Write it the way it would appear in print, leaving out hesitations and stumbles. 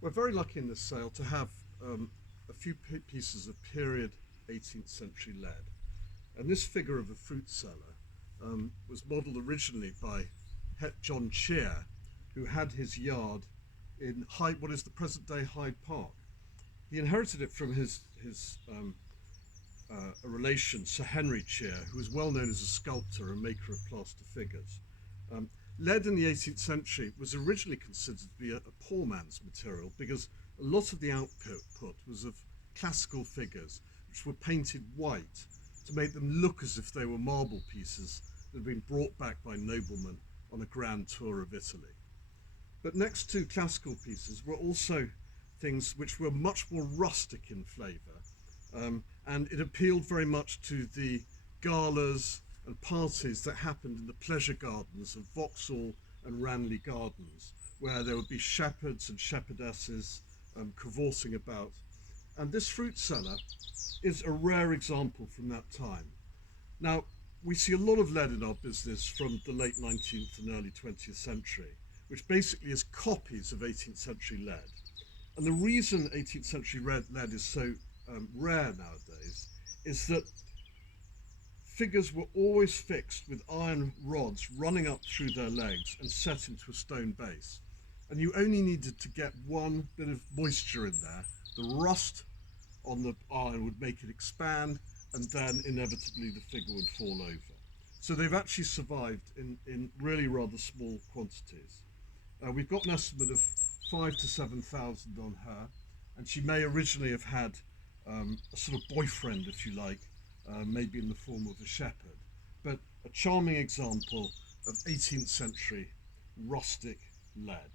We're very lucky in this sale to have a few pieces of period 18th century lead. And this figure of a fruit seller was modelled originally by John Cheere, who had his yard in what is the present day Hyde Park. He inherited it from his a relation, Sir Henry Cheere, who was well known as a sculptor and maker of plaster figures. Um, Lead in the 18th century was originally considered to be a poor man's material because a lot of the output was of classical figures which were painted white to make them look as if they were marble pieces that had been brought back by noblemen on a grand tour of Italy. But next to classical pieces were also things which were much more rustic in flavour, and it appealed very much to the galas and parties that happened in the pleasure gardens of Vauxhall and Ranelagh Gardens, where there would be shepherds and shepherdesses cavorting about. And this fruit cellar is a rare example from that time. Now, we see a lot of lead in our business from the late 19th and early 20th century, which basically is copies of 18th century lead. And the reason 18th century lead is so rare nowadays is that figures were always fixed with iron rods running up through their legs and set into a stone base. And you only needed to get one bit of moisture in there. The rust on the iron would make it expand, and then inevitably the figure would fall over. So they've actually survived in really rather small quantities. We've got an estimate of 5 to 7,000 on her, and she may originally have had a sort of boyfriend, if you like, maybe in the form of a shepherd, but a charming example of 18th century rustic lead.